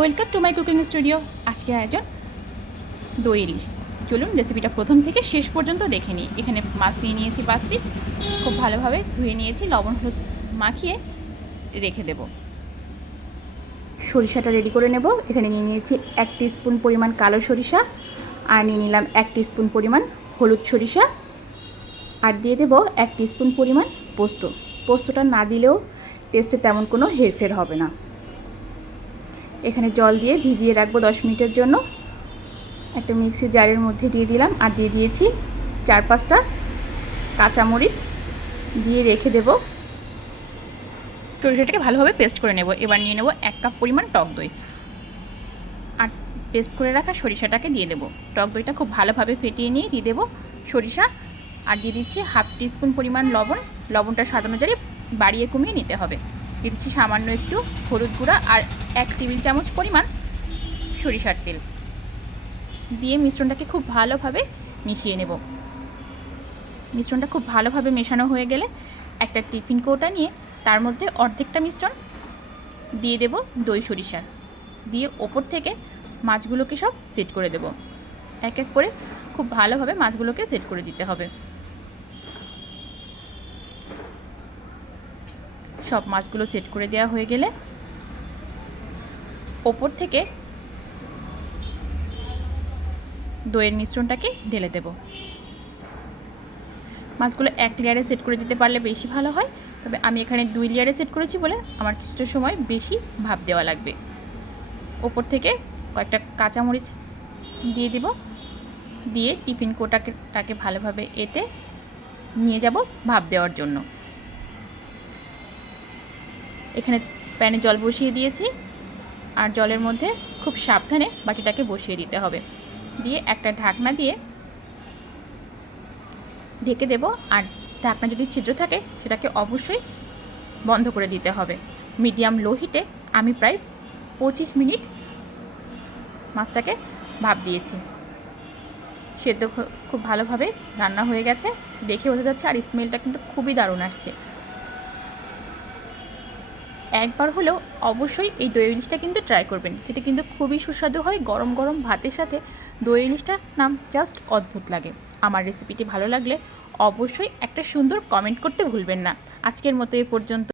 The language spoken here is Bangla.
Welcome to my cooking studio. আজকের আয়োজন দই ইলিশ। চলুন রেসিপিটা প্রথম থেকে শেষ পর্যন্ত দেখে নিই। এখানে মাছ নিয়ে নিয়েছি 5 পিস, খুব ভালোভাবে ধুয়ে নিয়েছি, লবণ হলুদ মাখিয়ে রেখে দেব। সরিষাটা রেডি করে নেব। এখানে নিয়ে নিয়েছি 1 টিস্পুন পরিমাণ কালো সরিষা, আর নিয়ে নিলাম 1 টিস্পুন পরিমাণ হলুদ সরিষা, আর দিয়ে দেব 1 টিস্পুন পরিমাণ পোস্ত। পোস্তটা না দিলেও টেস্টে তেমন কোনো হেরফের হবে না। এখানে জল দিয়ে ভিজিয়ে রাখবো 10 মিনিটের জন্য। একটা মিক্সি জারের মধ্যে দিয়ে দিলাম, আর দিয়ে দিয়েছি 4-5টা কাঁচামরিচ, দিয়ে রেখে দেব। সরিষাটাকে ভালোভাবে পেস্ট করে নেব। এবার নিয়ে নেব 1 কাপ পরিমাণ টক দই, আর পেস্ট করে রাখা সরিষাটাকে দিয়ে দেব। টক দইটা খুব ভালোভাবে ফেটিয়ে নিয়ে দিয়ে দেব সরিষা, আর দিয়ে দিচ্ছি 1/2 টিস্পুন পরিমাণ লবণ। লবণটা স্বাদ অনুযায়ী বাড়িয়ে কমিয়ে নিতে হবে। দিয়ে দিচ্ছি সামান্য একটু হলুদ গুঁড়া আর 1 টেবিল চামচ পরিমাণ সরিষার তেল, দিয়ে মিশ্রণটাকে খুব ভালোভাবে মিশিয়ে নেব। মিশ্রণটা খুব ভালোভাবে মেশানো হয়ে গেলে একটা টিফিন কৌটা নিয়ে তার মধ্যে অর্ধেকটা মিশ্রণ দিয়ে দেব দই সরিষার, দিয়ে ওপর থেকে মাছগুলোকে সব সেট করে দেব। এক এক করে খুব ভালোভাবে মাছগুলোকে সেট করে দিতে হবে। সব মাছগুলো সেট করে দেওয়া হয়ে গেলে ওপর থেকে দইয়ের মিশ্রণটাকে ঢেলে দেব। মাছগুলো 1 লেয়ারে সেট করে দিতে পারলে বেশি ভালো হয়, তবে আমি এখানে 2 লেয়ারে সেট করেছি বলে আমার কিছুটা সময় বেশি ভাপ দেওয়া লাগবে। ওপর থেকে কয়েকটা কাঁচামরিচ দিয়ে দিব, দিয়ে টিফিন কোটাকে ভালোভাবে এঁটে নিয়ে যাব ভাপ দেওয়ার জন্য। এখানে প্যানে জল বসিয়ে দিয়েছি, আর জলের মধ্যে খুব সাবধানে বাটিটাকে বসিয়ে দিতে হবে। দিয়ে একটা ঢাকনা দিয়ে ঢেকে দেব, আর ঢাকনা যদি ছিদ্র থাকে সেটাকে অবশ্যই বন্ধ করে দিতে হবে। মিডিয়াম লো হিটে আমি প্রায় 25 মিনিট মাছটাকে ভাপ দিয়েছি। সেদ্ধ খুব ভালোভাবে রান্না হয়ে গেছে, দেখে বোঝা যাচ্ছে, আর স্মেলটা কিন্তু খুবই দারুণ আসছে। একবার হলেও অবশ্যই এই দই ইলিশটা কিন্তু ট্রাই করবেন, খেতে কিন্তু খুবই সুস্বাদু হয়। গরম গরম ভাতের সাথে দই ইলিশটার নাম জাস্ট অদ্ভুত লাগে। আমার রেসিপিটি ভালো লাগলে অবশ্যই একটা সুন্দর কমেন্ট করতে ভুলবেন না। আজকের মতো এ পর্যন্ত।